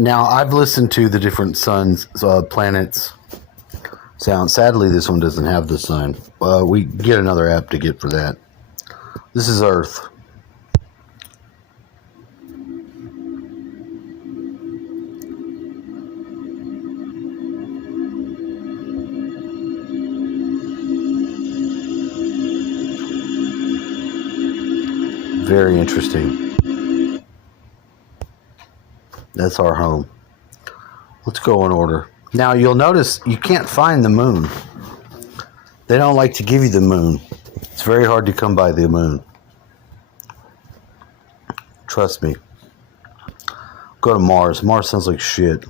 Now, I've listened to the different planets sound. Sadly, this one doesn't have the sun. We get another app to get for that. This is Earth. Very interesting. That's our home. Let's go in order. Now, you'll notice you can't find the moon. They don't like to give you the moon. It's very hard to come by the moon. Trust me. Go to Mars. Mars sounds like shit.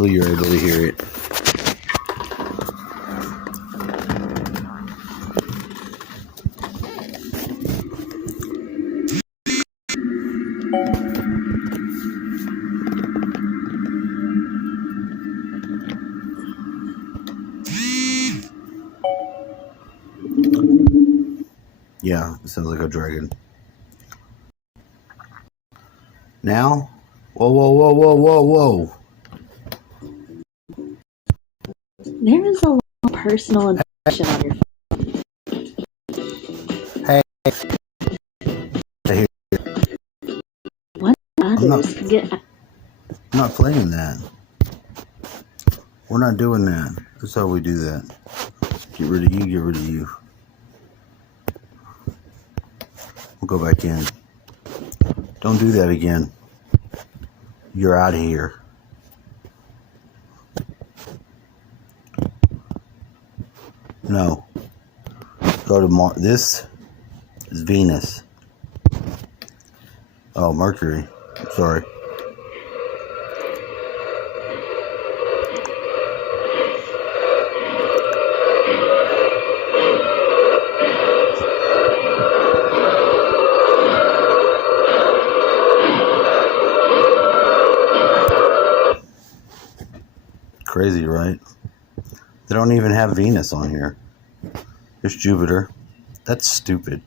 Hopefully you're able to hear it. Yeah, it sounds like a dragon. Now, whoa, whoa, whoa, whoa, whoa, whoa. There is a lot of personal information on your phone. Hey. What others can get? I'm not playing that. We're not doing that. That's how we do that. Get rid of you, get rid of you. We'll go back in. Don't do that again. You're out of here. No. Go to Mars. This is Venus. Oh, Mercury. Sorry. Crazy, right? They don't even have Venus on here. There's Jupiter. That's stupid.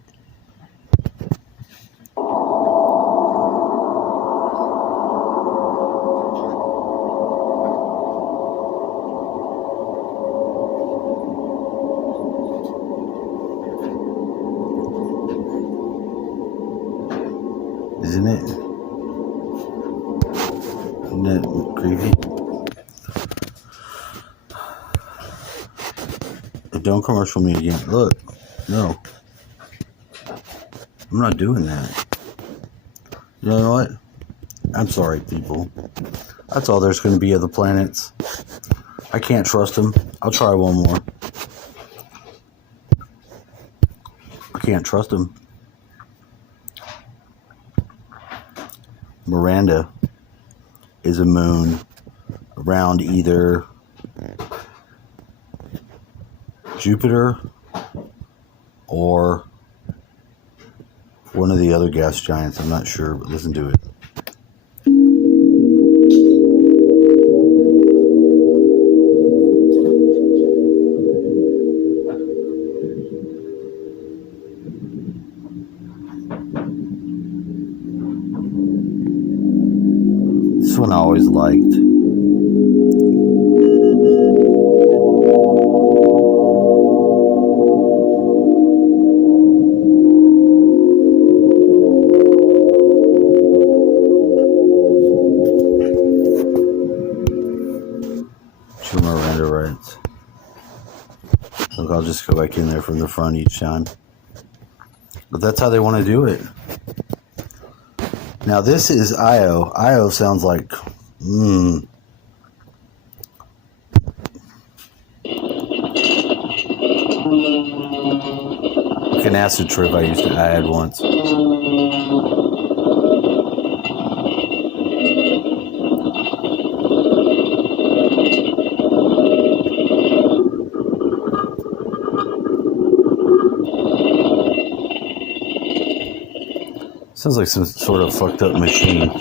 Isn't it? Isn't that creepy? Don't commercial me again. Look, no. I'm not doing that. You know what? I'm sorry, people. That's all there's going to be of the planets. I can't trust them. I'll try one more. I can't trust them. Miranda is a moon around either Jupiter or one of the other gas giants. I'm not sure, but listen to it. This one I always liked. Miranda writes. Look, I'll just go back in there from the front each time. But that's how they want to do it. Now this is Io. Io sounds like You can acid trip I used to add once. Sounds like some sort of fucked up machine.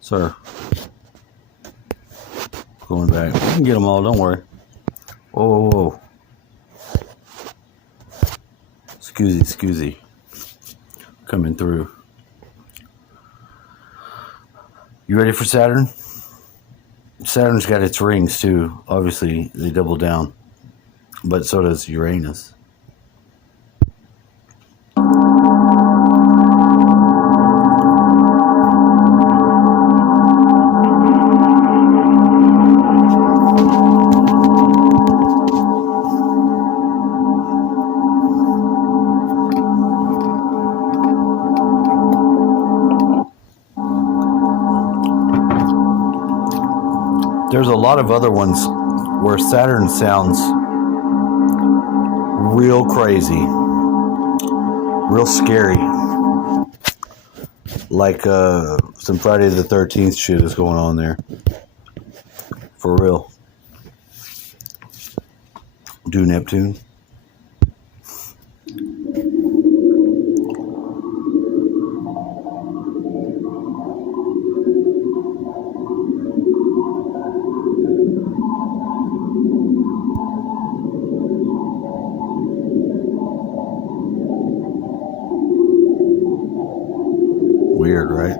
Sir. Going back. We can get them all, don't worry. Whoa, whoa, whoa. Excusey. Coming through. You ready for Saturn? Saturn's got its rings too. Obviously, they double down. But so does Uranus. There's a lot of other ones where Saturn sounds real crazy, real scary. Like some Friday the 13th shit is going on there. For real. Do Neptune. Weird, right?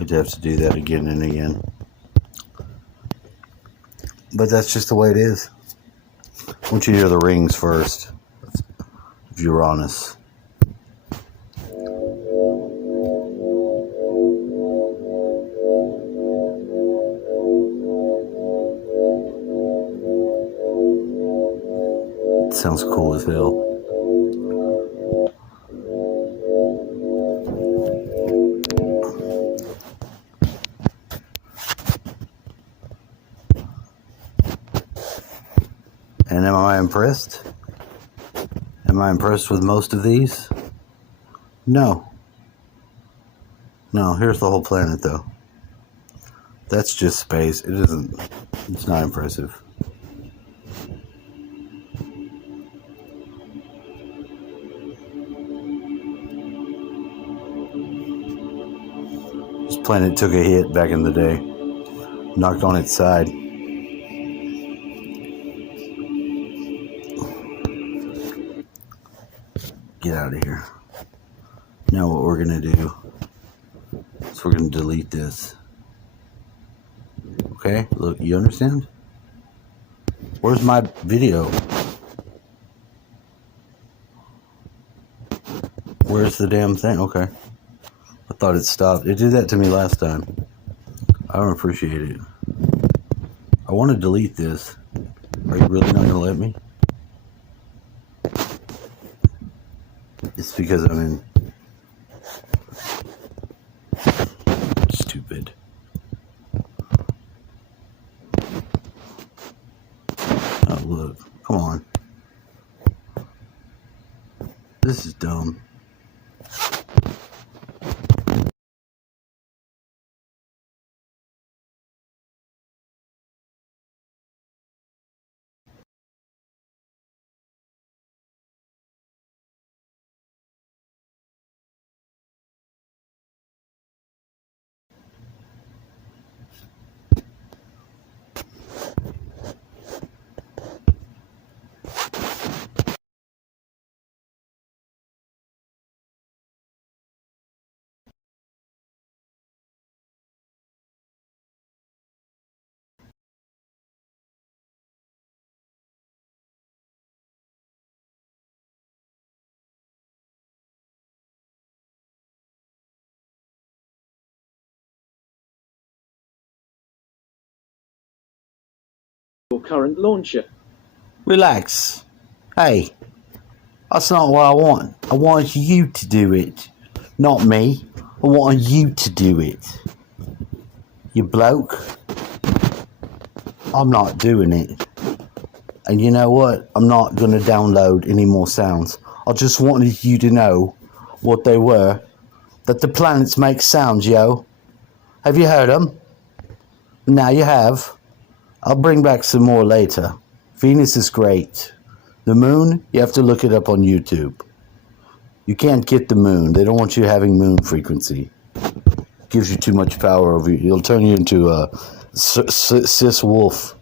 I'd have to do that again and again. But that's just the way it is. I want you to hear the rings first of Uranus. It sounds cool as hell. And am I impressed? Am I impressed with most of these? No. No, here's the whole planet though. That's just space. It's not impressive. This planet took a hit back in the day. Knocked on its side. Get out of here. Now what we're going to do is we're going to delete this. Okay? Look, you understand? Where's my video? Where's the damn thing? Okay. I thought it stopped. It did that to me last time. I don't appreciate it. I want to delete this. Are you really not going to let me? It's because I'm in. Stupid. Oh, look. Come on. This is dumb. Your current launcher. Relax. Hey, that's not what I want. I want you to do it. Not me. I want you to do it. You bloke. I'm not doing it. And you know what? I'm not going to download any more sounds. I just wanted you to know what they were. That the planets make sounds, yo. Have you heard them? Now you have. I'll bring back some more later. Venus is great. The moon, you have to look it up on YouTube. You can't get the moon. They don't want you having moon frequency. It gives you too much power over you. It'll turn you into a cis wolf.